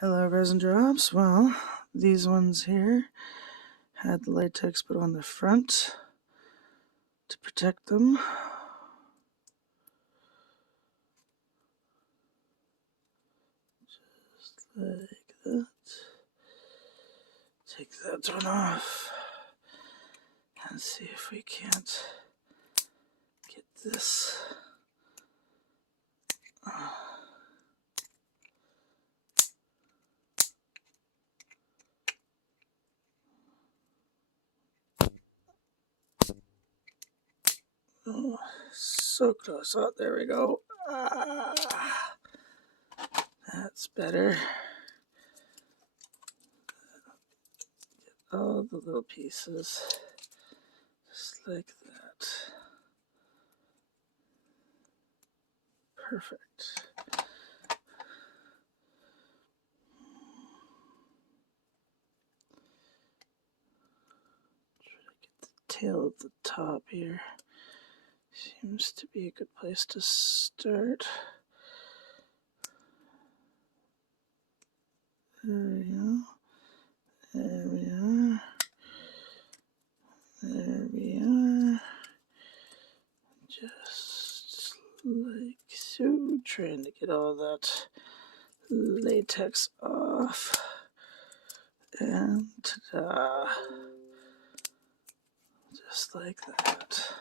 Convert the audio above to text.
Hello, resin drops. Well, these ones here had the latex put on the front to protect them. Just like that. Take that one off and see if we can't get this. Oh, so close. Oh, there we go. That's better. Get all the little pieces, just like that. Perfect. Try to get the tail at the top here. Seems to be a good place to start. There we go. There we are. There we are. Just like so. Trying to get all that latex off. And ta-da. Just like that.